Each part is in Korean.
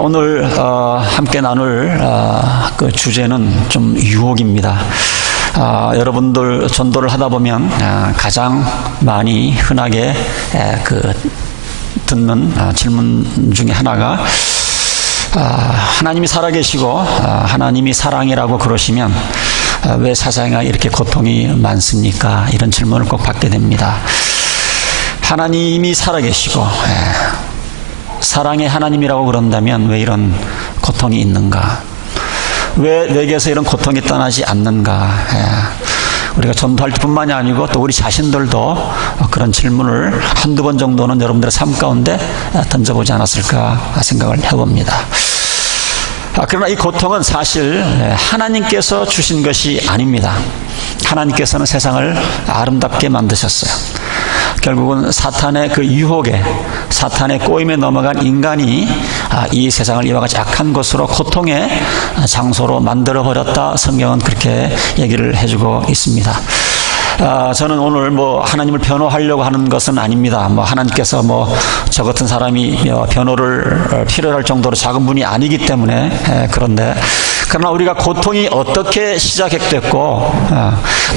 오늘 함께 나눌 그 주제는 좀 유혹입니다. 여러분들 전도를 하다 보면 가장 많이 흔하게 듣는 질문 중에 하나가 하나님이 살아계시고 하나님이 사랑이라고 그러시면 왜 세상에 이렇게 고통이 많습니까? 이런 질문을 꼭 받게 됩니다. 하나님이 살아계시고 사랑의 하나님이라고 그런다면 왜 이런 고통이 있는가? 왜 내게서 이런 고통이 떠나지 않는가? 우리가 전도할 뿐만이 아니고 또 우리 자신들도 그런 질문을 한두 번 정도는 여러분들의 삶 가운데 던져보지 않았을까 생각을 해봅니다. 그러나 이 고통은 사실 하나님께서 주신 것이 아닙니다. 하나님께서는 세상을 아름답게 만드셨어요. 결국은 사탄의 그 유혹에, 사탄의 꼬임에 넘어간 인간이 이 세상을 이와 같이 악한 것으로 고통의 장소로 만들어버렸다. 성경은 그렇게 얘기를 해주고 있습니다. 저는 오늘 하나님을 변호하려고 하는 것은 아닙니다. 하나님께서 저 같은 사람이 변호를 필요할 정도로 작은 분이 아니기 때문에 그런데 그러나 우리가 고통이 어떻게 시작됐고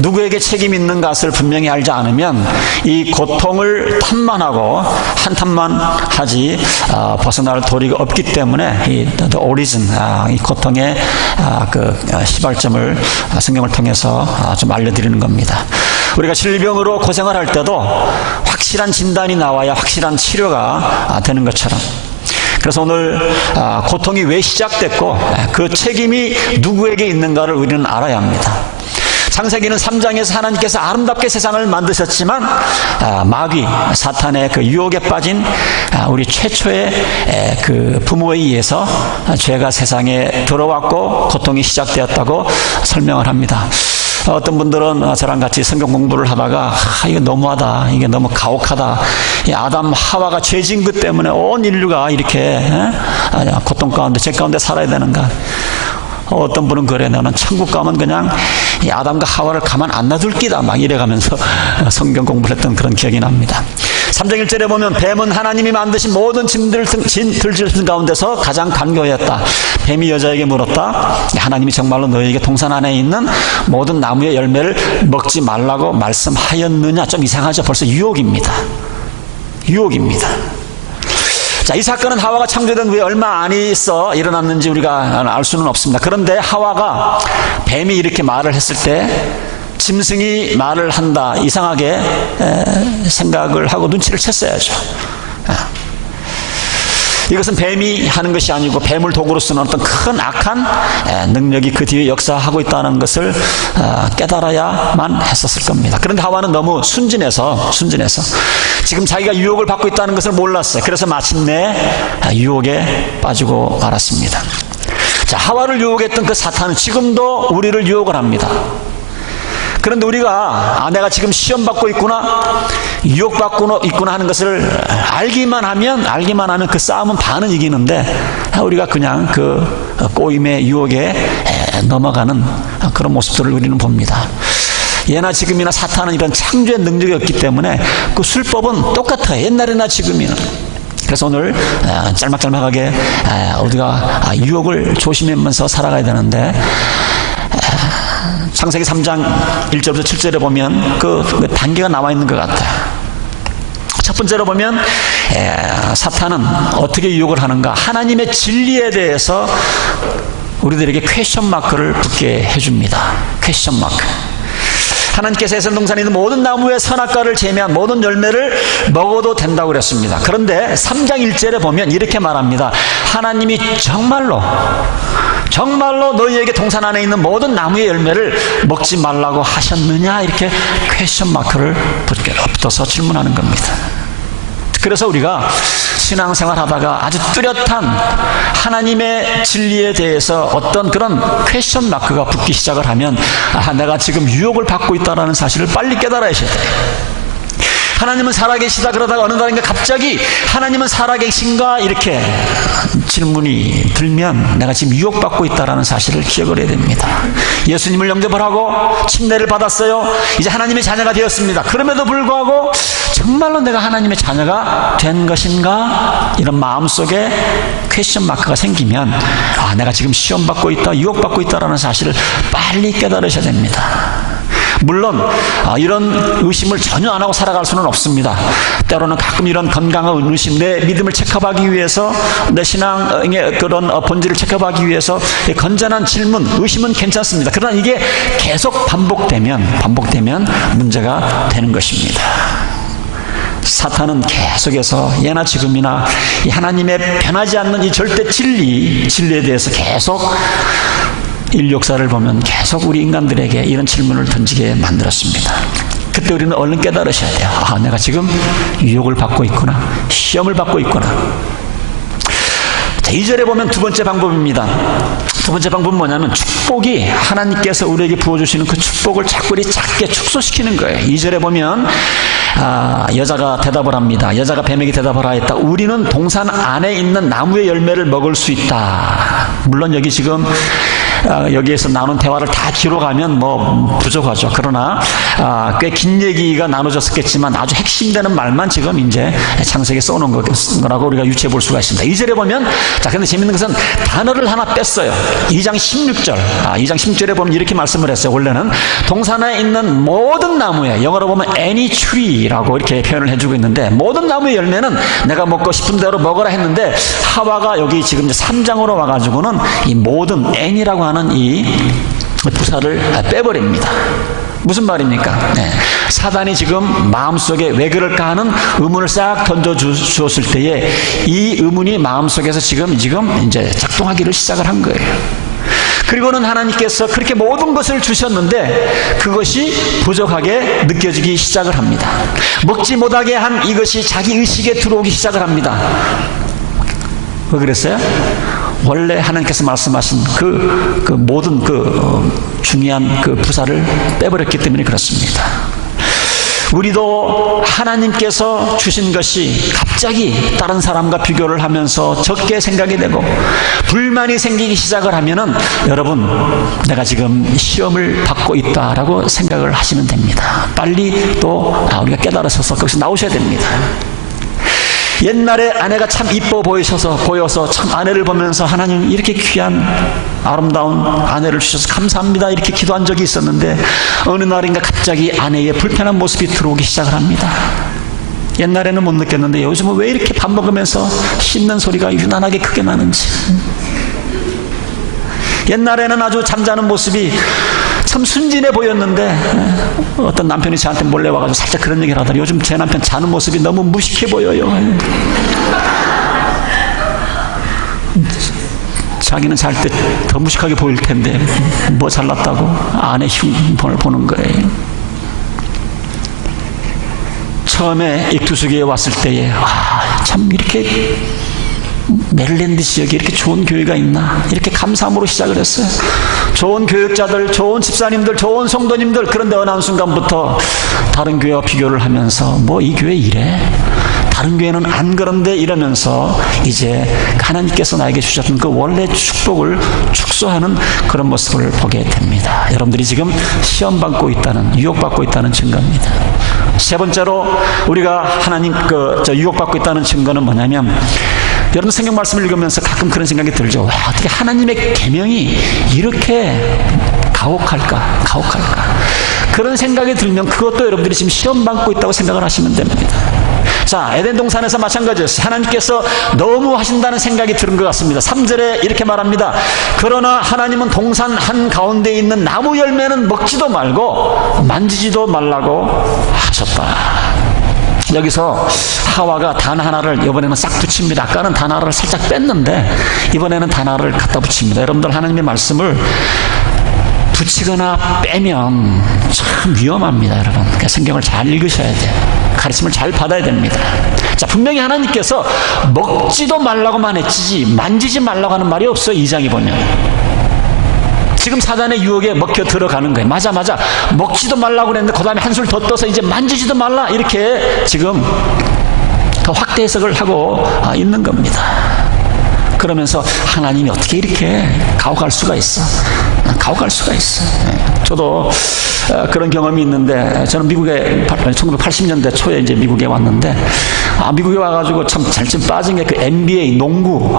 누구에게 책임 있는 것을 분명히 알지 않으면 이 고통을 탓만하고 한탄만 하지 벗어날 도리가 없기 때문에 이 오리진, 이 고통의 그 시발점을 성경을 통해서 좀 알려드리는 겁니다. 우리가 질병으로 고생을 할 때도 확실한 진단이 나와야 확실한 치료가 되는 것처럼, 그래서 오늘 고통이 왜 시작됐고 그 책임이 누구에게 있는가를 우리는 알아야 합니다. 창세기는 3장에서 하나님께서 아름답게 세상을 만드셨지만 마귀, 사탄의 그 유혹에 빠진 우리 최초의 그 부모에 의해서 죄가 세상에 들어왔고 고통이 시작되었다고 설명을 합니다. 어떤 분들은 저랑 같이 성경 공부를 하다가 이거 너무하다, 이게 너무 가혹하다, 이 아담 하와가 죄진 것 때문에 온 인류가 이렇게 고통 가운데 죄 가운데 살아야 되는가. 어떤 분은 그래, 너는 천국 가면 그냥 이 아담과 하와를 가만 안 놔둘 끼다, 막 이래가면서 성경 공부를 했던 그런 기억이 납니다. 3장 1절에 보면 뱀은 하나님이 만드신 모든 들짐승 가운데서 가장 간교했다. 뱀이 여자에게 물었다. 하나님이 정말로 너희에게 동산 안에 있는 모든 나무의 열매를 먹지 말라고 말씀하였느냐? 좀 이상하죠. 벌써 유혹입니다. 유혹입니다. 자, 이 사건은 하와가 창조된 후에 얼마 안 있어 일어났는지 우리가 알 수는 없습니다. 그런데 하와가 뱀이 이렇게 말을 했을 때 짐승이 말을 한다, 이상하게 생각을 하고 눈치를 챘어야죠. 이것은 뱀이 하는 것이 아니고 뱀을 도구로 쓰는 어떤 큰 악한 능력이 그 뒤에 역사하고 있다는 것을 깨달아야만 했었을 겁니다. 그런데 하와는 너무 순진해서 지금 자기가 유혹을 받고 있다는 것을 몰랐어요. 그래서 마침내 유혹에 빠지고 말았습니다. 자, 하와를 유혹했던 그 사탄은 지금도 우리를 유혹을 합니다. 그런데 우리가 내가 지금 시험받고 있구나, 유혹받고 있구나 하는 것을 알기만 하면 그 싸움은 반은 이기는데 우리가 그냥 그 꼬임의 유혹에 넘어가는 그런 모습들을 우리는 봅니다. 예나 지금이나 사탄은 이런 창조의 능력이 없기 때문에 그 술법은 똑같아요. 옛날이나 지금이나. 그래서 오늘 짤막짤막하게 우리가 유혹을 조심하면서 살아가야 되는데, 창세기 3장 1절부터 7절에 보면 그 단계가 나와 있는 것 같아요. 첫 번째로 보면 사탄은 어떻게 유혹을 하는가? 하나님의 진리에 대해서 우리들에게 퀘스천 마크를 붙게 해줍니다. 퀘스천 마크. 하나님께서 에덴 동산에 있는 모든 나무의 선악과를 제외한 모든 열매를 먹어도 된다고 그랬습니다. 그런데 3장 1절에 보면 이렇게 말합니다. 하나님이 정말로 너희에게 동산 안에 있는 모든 나무의 열매를 먹지 말라고 하셨느냐? 이렇게 퀘스천 마크를 붙어서 질문하는 겁니다. 그래서 우리가 신앙생활 하다가 아주 뚜렷한 하나님의 진리에 대해서 어떤 그런 퀘스천 마크가 붙기 시작을 하면 내가 지금 유혹을 받고 있다는 사실을 빨리 깨달아야 돼요. 하나님은 살아계시다 그러다가 어느 날인가 갑자기 하나님은 살아계신가 이렇게 질문이 들면 내가 지금 유혹받고 있다는 사실을 기억을 해야 됩니다. 예수님을 영접을 하고 침례를 받았어요. 이제 하나님의 자녀가 되었습니다. 그럼에도 불구하고 정말로 내가 하나님의 자녀가 된 것인가? 이런 마음속에 퀘스천 마크가 생기면 내가 지금 시험받고 있다, 유혹받고 있다는 사실을 빨리 깨달으셔야 됩니다. 물론 이런 의심을 전혀 안 하고 살아갈 수는 없습니다. 때로는 가끔 이런 건강한 의심, 내 믿음을 체크하기 위해서, 내 신앙의 그런 본질을 체크하기 위해서 건전한 질문, 의심은 괜찮습니다. 그러나 이게 계속 반복되면 문제가 되는 것입니다. 사탄은 계속해서 예나 지금이나 이 하나님의 변하지 않는 이 절대 진리에 대해서 계속 인류 역사를 보면 계속 우리 인간들에게 이런 질문을 던지게 만들었습니다. 그때 우리는 얼른 깨달으셔야 돼요. 내가 지금 유혹을 받고 있구나, 시험을 받고 있구나. 자, 2절에 보면 두 번째 방법입니다. 두 번째 방법은 뭐냐면 축복이 하나님께서 우리에게 부어주시는 그 축복을 자꾸 작게 축소시키는 거예요. 2절에 보면 여자가 대답을 합니다. 여자가 뱀에게 대답을 하였다. 우리는 동산 안에 있는 나무의 열매를 먹을 수 있다. 물론 여기 지금 여기에서 나눈 대화를 다 기록하면 부족하죠. 그러나 꽤 긴 얘기가 나눠졌었겠지만 아주 핵심되는 말만 지금 이제 창세기에 써놓은 거라고 우리가 유추해 볼 수가 있습니다. 2절에 보면, 근데 재밌는 것은 단어를 하나 뺐어요. 2장 16절. 2장 16절에 보면 이렇게 말씀을 했어요. 원래는 동산에 있는 모든 나무에, 영어로 보면 any tree라고 이렇게 표현을 해주고 있는데, 모든 나무의 열매는 내가 먹고 싶은 대로 먹으라 했는데, 하와가 여기 지금 3장으로 와가지고는 이 모든 any라고 하는 이 부사를 빼버립니다. 무슨 말입니까? 사단이 지금 마음속에 왜 그럴까 하는 의문을 싹 던져주었을 때에 이 의문이 마음속에서 지금 이제 작동하기를 시작을 한 거예요. 그리고는 하나님께서 그렇게 모든 것을 주셨는데 그것이 부족하게 느껴지기 시작을 합니다. 먹지 못하게 한 이것이 자기 의식에 들어오기 시작을 합니다. 왜 그랬어요? 원래 하나님께서 말씀하신 그 모든 중요한 그 부사를 빼버렸기 때문에 그렇습니다. 우리도 하나님께서 주신 것이 갑자기 다른 사람과 비교를 하면서 적게 생각이 되고 불만이 생기기 시작을 하면은, 여러분, 내가 지금 시험을 받고 있다라고 생각을 하시면 됩니다. 빨리 또 우리가 깨달아서 거기서 나오셔야 됩니다. 옛날에 아내가 참 이뻐 보여서 참 아내를 보면서 하나님 이렇게 귀한 아름다운 아내를 주셔서 감사합니다 이렇게 기도한 적이 있었는데, 어느 날인가 갑자기 아내의 불편한 모습이 들어오기 시작을 합니다. 옛날에는 못 느꼈는데 요즘은 왜 이렇게 밥 먹으면서 씹는 소리가 유난하게 크게 나는지. 옛날에는 아주 잠자는 모습이 참 순진해 보였는데 어떤 남편이 저한테 몰래 와가지고 살짝 그런 얘기를 하더니 요즘 제 남편 자는 모습이 너무 무식해 보여요. 자기는 잘 때 더 무식하게 보일 텐데 뭐 잘났다고 아내 흉본을 보는 거예요. 처음에 익투스교에 왔을 때에 참 이렇게 메릴랜드 지역에 이렇게 좋은 교회가 있나, 이렇게 감사함으로 시작을 했어요. 좋은 교육자들, 좋은 집사님들, 좋은 성도님들. 그런데 어느 순간부터 다른 교회와 비교를 하면서 이 교회 이래, 다른 교회는 안 그런데 이러면서 이제 하나님께서 나에게 주셨던 그 원래 축복을 축소하는 그런 모습을 보게 됩니다. 여러분들이 지금 시험받고 있다는, 유혹받고 있다는 증거입니다. 세 번째로 우리가 하나님 유혹받고 있다는 증거는 뭐냐면, 여러분 성경 말씀을 읽으면서 가끔 그런 생각이 들죠. 와, 어떻게 하나님의 계명이 이렇게 가혹할까? 그런 생각이 들면 그것도 여러분들이 지금 시험받고 있다고 생각을 하시면 됩니다. 자, 에덴 동산에서 마찬가지였어요. 하나님께서 너무 하신다는 생각이 들은 것 같습니다. 3절에 이렇게 말합니다. 그러나 하나님은 동산 한가운데 있는 나무 열매는 먹지도 말고 만지지도 말라고 하셨다. 여기서 하와가 단 하나를 이번에는 싹 붙입니다. 아까는 단 하나를 살짝 뺐는데 이번에는 단 하나를 갖다 붙입니다. 여러분들 하나님의 말씀을 붙이거나 빼면 참 위험합니다. 여러분, 그러니까 성경을 잘 읽으셔야 돼요. 가르침을 잘 받아야 됩니다. 자, 분명히 하나님께서 먹지도 말라고만 했지 만지지 말라고 하는 말이 없어요. 2장에 보면 지금 사단의 유혹에 먹혀 들어가는 거예요. 맞아 먹지도 말라고 그랬는데 그 다음에 한술 더 떠서 이제 만지지도 말라, 이렇게 지금 더 확대 해석을 하고 있는 겁니다. 그러면서 하나님이 어떻게 이렇게 가혹할 수가 있어? 가혹할 수가 있어. 저도 그런 경험이 있는데, 저는 미국에 1980년대 초에 이제 미국에 왔는데, 미국에 와가지고 참 잘좀 빠진 게 그 NBA 농구.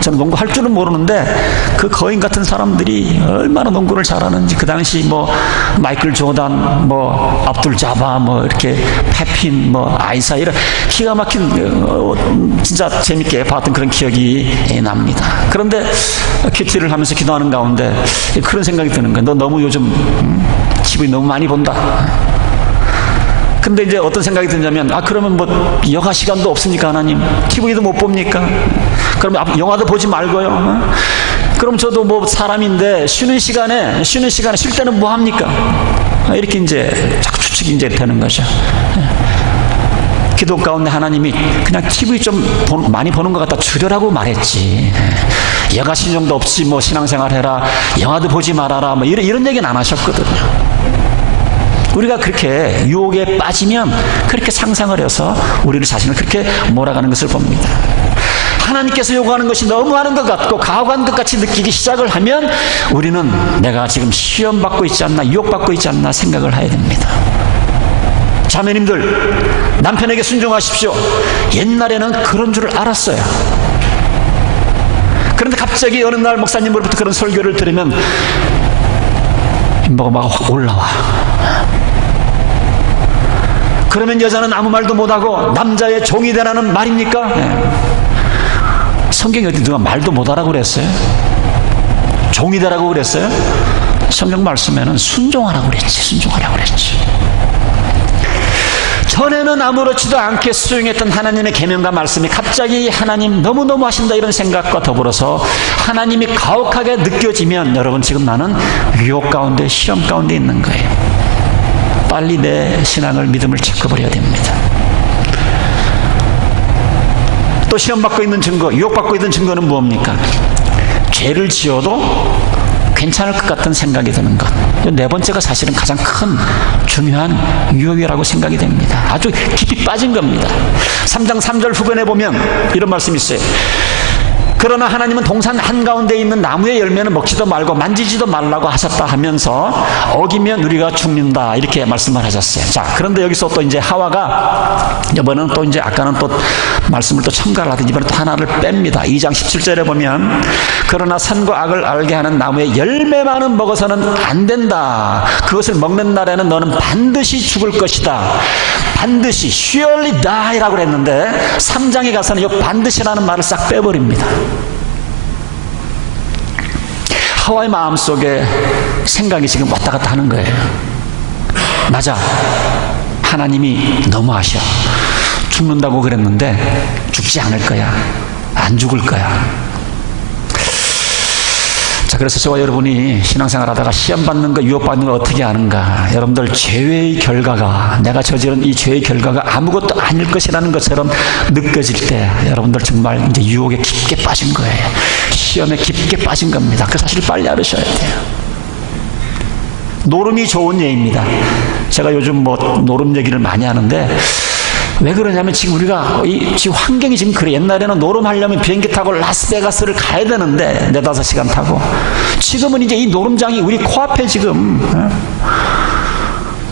저는 농구 할 줄은 모르는데 그 거인 같은 사람들이 얼마나 농구를 잘하는지. 그 당시 뭐 마이클 조단, 뭐 압둘 자바, 뭐 이렇게 페핀, 뭐 아이사, 이런 기가 막힌 진짜 재밌게 봤던 그런 기억이 납니다. 그런데 큐티를 하면서 기도하는 가운데 그런 생각이 드는 거예요. 너 너무 요즘 TV를 너무 많이 본다. 근데 이제 어떤 생각이 드냐면, 그러면 뭐 여가 시간도 없습니까? 하나님 TV도 못 봅니까? 그러면 영화도 보지 말고요. 그럼 저도 뭐 사람인데 쉬는 시간에 쉴 때는 뭐 합니까? 이렇게 이제 자꾸 추측이 이제 되는 거죠. 기도 가운데 하나님이 그냥 TV 좀 많이 보는 것 같다 줄여라고 말했지. 여가 신용도 없이 뭐 신앙생활 해라, 영화도 보지 말아라, 뭐 이런 얘기는 안 하셨거든요. 우리가 그렇게 유혹에 빠지면 그렇게 상상을 해서 우리를 자신을 그렇게 몰아가는 것을 봅니다. 하나님께서 요구하는 것이 너무하는 것 같고 가혹한 것 같이 느끼기 시작을 하면 우리는 내가 지금 시험받고 있지 않나, 유혹받고 있지 않나 생각을 해야 됩니다. 자매님들, 남편에게 순종하십시오. 옛날에는 그런 줄 알았어요. 그런데 갑자기 어느 날 목사님으로부터 그런 설교를 들으면 뭐가 확 올라와. 그러면 여자는 아무 말도 못하고 남자의 종이 되라는 말입니까? 성경에 어디 누가 말도 못하라고 그랬어요? 종이 되라고 그랬어요? 성경 말씀에는 순종하라고 그랬지. 전에는 아무렇지도 않게 수용했던 하나님의 계명과 말씀이 갑자기 하나님 너무너무 하신다 이런 생각과 더불어서 하나님이 가혹하게 느껴지면, 여러분 지금 나는 유혹 가운데, 시험 가운데 있는 거예요. 빨리 내 신앙을, 믿음을 체크해버려야 됩니다. 또 시험받고 있는 증거, 유혹받고 있는 증거는 뭡니까? 죄를 지어도 괜찮을 것 같은 생각이 드는 것. 네 번째가 사실은 가장 큰 중요한 유혹이라고 생각이 됩니다. 아주 깊이 빠진 겁니다. 3장 3절 후반에 보면 이런 말씀이 있어요. 그러나 하나님은 동산 한가운데 있는 나무의 열매는 먹지도 말고 만지지도 말라고 하셨다 하면서 어기면 우리가 죽는다, 이렇게 말씀을 하셨어요. 자, 그런데 여기서 또 이제 하와가 이번에는 또 이제 아까는 또 말씀을 또 첨가를 하더니 이번에 또 하나를 뺍니다. 2장 17절에 보면 그러나 선과 악을 알게 하는 나무의 열매만은 먹어서는 안 된다. 그것을 먹는 날에는 너는 반드시 죽을 것이다. 반드시 surely die라고 그랬는데 3장에 가서는 이 반드시라는 말을 싹 빼버립니다. 하와의 마음속에 생각이 지금 왔다 갔다 하는 거예요. 맞아, 하나님이 너무하셔. 죽는다고 그랬는데 죽지 않을 거야. 안 죽을 거야. 자, 그래서 저와 여러분이 신앙생활 하다가 시험받는 거, 유혹받는 걸 어떻게 아는가? 여러분들, 죄의 결과가, 내가 저지른 이 죄의 결과가 아무것도 아닐 것이라는 것처럼 느껴질 때 여러분들 정말 이제 유혹에 깊게 빠진 거예요. 시험에 깊게 빠진 겁니다. 그 사실을 빨리 알으셔야 돼요. 노름이 좋은 예입니다. 제가 요즘 뭐 노름 얘기를 많이 하는데 왜 그러냐면 지금 우리가 지금 환경이 지금 그래. 옛날에는 노름하려면 비행기 타고 라스베가스를 가야 되는데 4-5시간 타고, 지금은 이제 이 노름장이 우리 코앞에 지금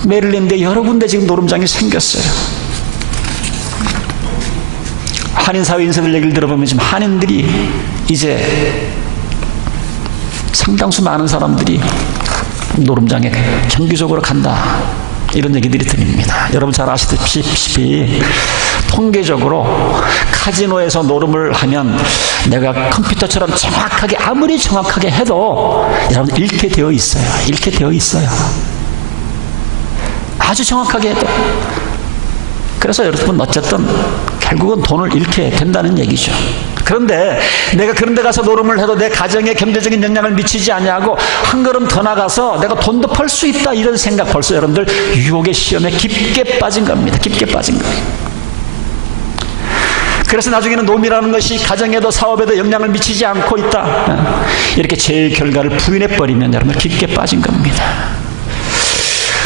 메릴랜드에 여러 군데 지금 노름장이 생겼어요. 한인사회 인사들 얘기를 들어보면 지금 한인들이 이제 상당수 많은 사람들이 노름장에 정기적으로 간다, 이런 얘기들이 들립니다. 여러분 잘 아시다시피 통계적으로 카지노에서 노름을 하면 내가 컴퓨터처럼 정확하게, 아무리 정확하게 해도 여러분 잃게 되어 있어요. 아주 정확하게 해도. 그래서 여러분 어쨌든 결국은 돈을 잃게 된다는 얘기죠. 그런데 내가 그런 데 가서 노름을 해도 내 가정에 경제적인 영향을 미치지 않냐고 한 걸음 더 나가서 내가 돈도 벌 수 있다, 이런 생각, 벌써 여러분들 유혹의 시험에 깊게 빠진 겁니다. 깊게 빠진 거예요. 그래서 나중에는 노임이라는 것이 가정에도 사업에도 영향을 미치지 않고 있다, 이렇게 죄의 결과를 부인해버리면 여러분들 깊게 빠진 겁니다.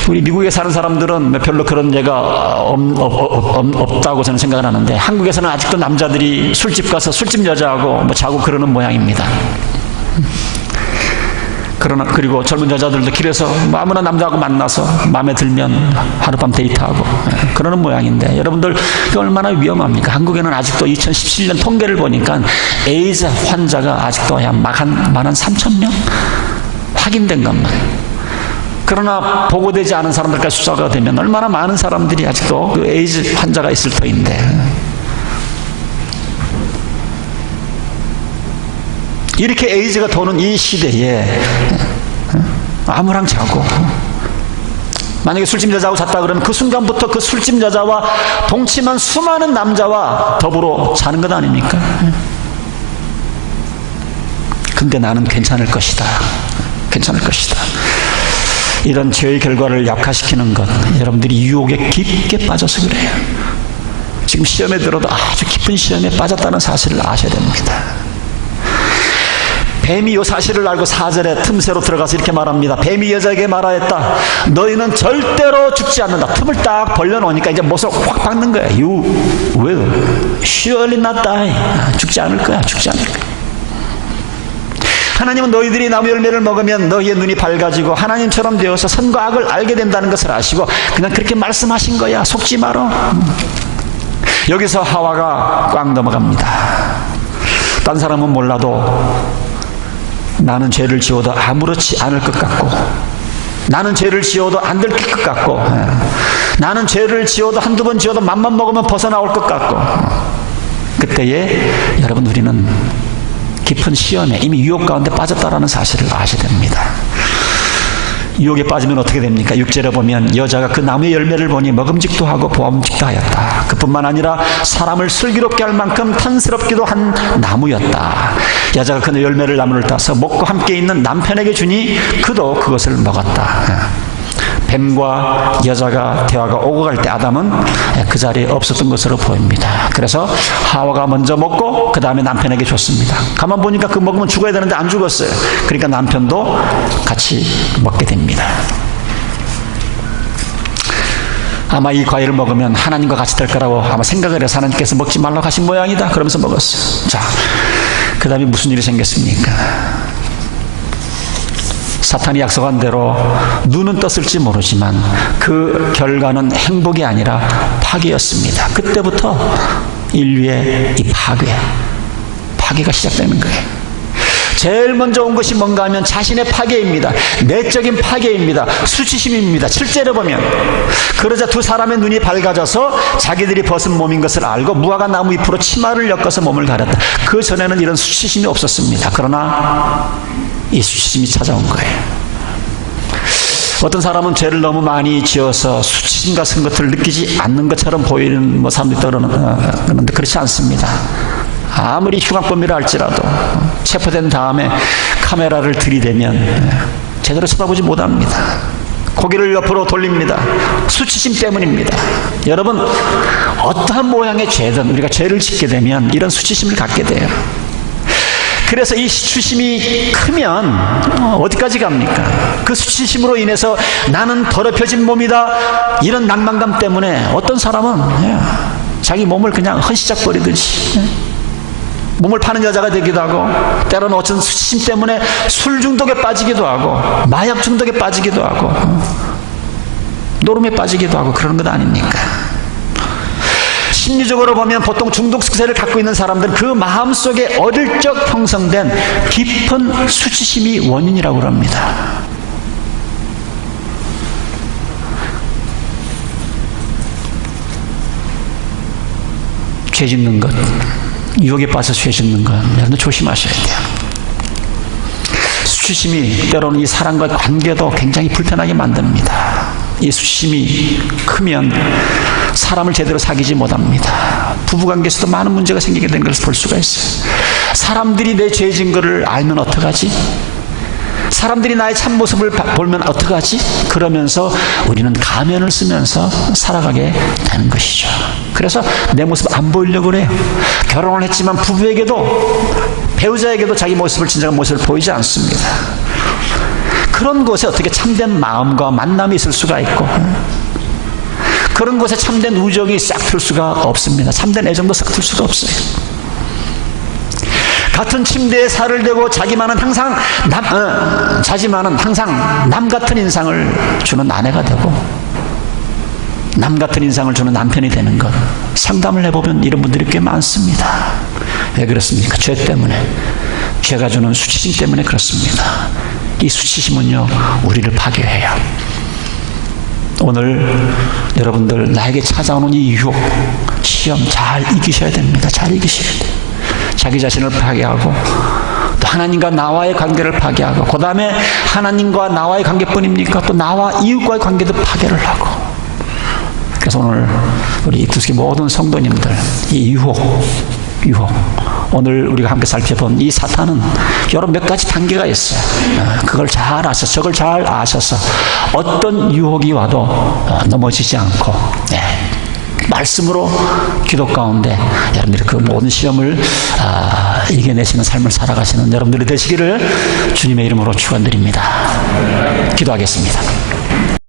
우리 미국에 사는 사람들은 별로 그런 예가 없다고 저는 생각을 하는데, 한국에서는 아직도 남자들이 술집 가서 술집 여자하고 뭐 자고 그러는 모양입니다. 그리고 젊은 여자들도 길에서 뭐 아무나 남자하고 만나서 마음에 들면 하룻밤 데이트하고 그러는 모양인데, 여러분들 그게 얼마나 위험합니까? 한국에는 아직도 2017년 통계를 보니까 에이즈 환자가 아직도 한 13,000명 확인된 것만. 그러나 보고되지 않은 사람들까지 숫자가 되면 얼마나 많은 사람들이 아직도 그 에이즈 환자가 있을 터인데, 이렇게 에이즈가 도는 이 시대에 아무랑 자고, 만약에 술집 여자하고 잤다 그러면 그 순간부터 그 술집 여자와 동침한 수많은 남자와 더불어 자는 것 아닙니까? 근데 나는 괜찮을 것이다. 괜찮을 것이다. 이런 죄의 결과를 약화시키는 것, 여러분들이 유혹에 깊게 빠져서 그래요. 지금 시험에 들어도 아주 깊은 시험에 빠졌다는 사실을 아셔야 됩니다. 뱀이 이 사실을 알고 4절에 틈새로 들어가서 이렇게 말합니다. 뱀이 여자에게 말하였다. 너희는 절대로 죽지 않는다. 틈을 딱 벌려놓으니까 이제 못을 확 박는 거야. You will surely not die. 죽지 않을 거야. 죽지 않을 거야. 하나님은 너희들이 나무 열매를 먹으면 너희의 눈이 밝아지고 하나님처럼 되어서 선과 악을 알게 된다는 것을 아시고 그냥 그렇게 말씀하신 거야. 속지 마라. 여기서 하와가 꽉 넘어갑니다. 딴 사람은 몰라도 나는 죄를 지어도 아무렇지 않을 것 같고, 나는 죄를 지어도 안 들킬 것 같고, 나는 죄를 지어도 한두 번 지어도 맘만 먹으면 벗어나올 것 같고, 그때에 여러분 우리는 깊은 시험에 이미 유혹 가운데 빠졌다라는 사실을 아셔야 됩니다. 유혹에 빠지면 어떻게 됩니까? 6절에 보면 여자가 그 나무의 열매를 보니 먹음직도 하고 보암직도 하였다. 그뿐만 아니라 사람을 슬기롭게 할 만큼 탐스럽기도 한 나무였다. 여자가 그 열매를 나무를 따서 먹고 함께 있는 남편에게 주니 그도 그것을 먹었다. 뱀과 여자가 대화가 오고 갈 때 아담은 그 자리에 없었던 것으로 보입니다. 그래서 하와가 먼저 먹고 그 다음에 남편에게 줬습니다. 가만 보니까 그 먹으면 죽어야 되는데 안 죽었어요. 그러니까 남편도 같이 먹게 됩니다. 아마 이 과일을 먹으면 하나님과 같이 될 거라고 아마 생각을 해서 하나님께서 먹지 말라고 하신 모양이다. 그러면서 먹었어요. 자, 그 다음에 무슨 일이 생겼습니까? 사탄이 약속한 대로 눈은 떴을지 모르지만 그 결과는 행복이 아니라 파괴였습니다. 그때부터 인류의 이 파괴가 시작되는 거예요. 제일 먼저 온 것이 뭔가 하면 자신의 파괴입니다. 내적인 파괴입니다. 수치심입니다. 7절에 보면 그러자 두 사람의 눈이 밝아져서 자기들이 벗은 몸인 것을 알고 무화과 나무 잎으로 치마를 엮어서 몸을 가렸다. 그 전에는 이런 수치심이 없었습니다. 그러나 이 수치심이 찾아온 거예요. 어떤 사람은 죄를 너무 많이 지어서 수치심 같은 것을 느끼지 않는 것처럼 보이는 사람들이 그런데 그렇지 않습니다. 아무리 흉악범이라 할지라도 체포된 다음에 카메라를 들이대면 제대로 쳐다보지 못합니다. 고개를 옆으로 돌립니다. 수치심 때문입니다. 여러분, 어떠한 모양의 죄든 우리가 죄를 짓게 되면 이런 수치심을 갖게 돼요. 그래서 이 수치심이 크면 어디까지 갑니까? 그 수치심으로 인해서 나는 더럽혀진 몸이다, 이런 낭만감 때문에 어떤 사람은 자기 몸을 그냥 헌시작 버리듯이 몸을 파는 여자가 되기도 하고, 때로는 어떤 수치심 때문에 술 중독에 빠지기도 하고, 마약 중독에 빠지기도 하고, 노름에 빠지기도 하고 그러는 것 아닙니까? 심리적으로 보면 보통 중독 증세를 갖고 있는 사람들은 그 마음속에 어릴 적 형성된 깊은 수치심이 원인이라고 합니다. 죄 짓는 것, 유혹에 빠져서 죄 짓는 것, 여러분 조심하셔야 돼요. 수치심이 때로는 이 사람과 관계도 굉장히 불편하게 만듭니다. 이 수치심이 크면 사람을 제대로 사귀지 못합니다. 부부관계에서도 많은 문제가 생기게 되는 것을 볼 수가 있어요. 사람들이 내 죄 진 거를 알면 어떡하지? 사람들이 나의 참모습을 보면 어떡하지? 그러면서 우리는 가면을 쓰면서 살아가게 되는 것이죠. 그래서 내 모습 안 보이려고 그래요. 결혼을 했지만 부부에게도, 배우자에게도 자기 모습을, 진정한 모습을 보이지 않습니다. 그런 곳에 어떻게 참된 마음과 만남이 있을 수가 있고, 그런 곳에 참된 우정이 싹 틀 수가 없습니다. 참된 애정도 싹 틀 수가 없어요. 같은 침대에 살을 대고 자기만은 항상 자지만은 항상 남 같은 인상을 주는 아내가 되고 남 같은 인상을 주는 남편이 되는 것, 상담을 해보면 이런 분들이 꽤 많습니다. 왜 그렇습니까? 죄 때문에, 죄가 주는 수치심 때문에 그렇습니다. 이 수치심은요, 우리를 파괴해요. 오늘 여러분들 나에게 찾아오는 이 유혹, 시험 잘 이기셔야 됩니다. 잘 이기셔야 돼요. 자기 자신을 파괴하고 또 하나님과 나와의 관계를 파괴하고, 그 다음에 하나님과 나와의 관계뿐입니까? 또 나와 이웃과의 관계도 파괴를 하고. 그래서 오늘 우리 익투스기 모든 성도님들, 이 유혹, 오늘 우리가 함께 살펴본 이 사탄은 여러 몇 가지 단계가 있어요. 그걸 잘 아셔서, 저걸 잘 아셔서 어떤 유혹이 와도 넘어지지 않고, 말씀으로 기도 가운데 여러분들이 그 모든 시험을 이겨내시는 삶을 살아가시는 여러분들이 되시기를 주님의 이름으로 축원드립니다. 기도하겠습니다.